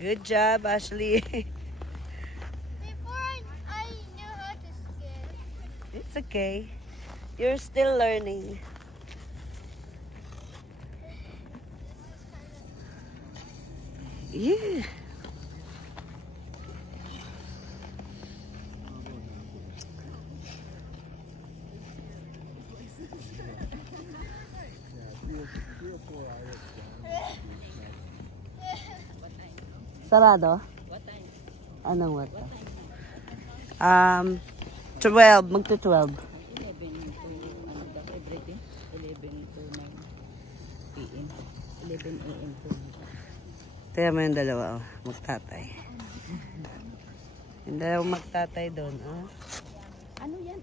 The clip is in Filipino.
Good job, Ashley. Before I knew how to skate. It's okay. You're still learning. Yeah. Sarado? Anong what? 12. Magto-12. 11 to, everything? 11 to 9 p.m. 11 a.m. to. Tignan mo yung dalawa, oh. Magtatay. Yung dalawang magtatay doon, oh. Ano yan?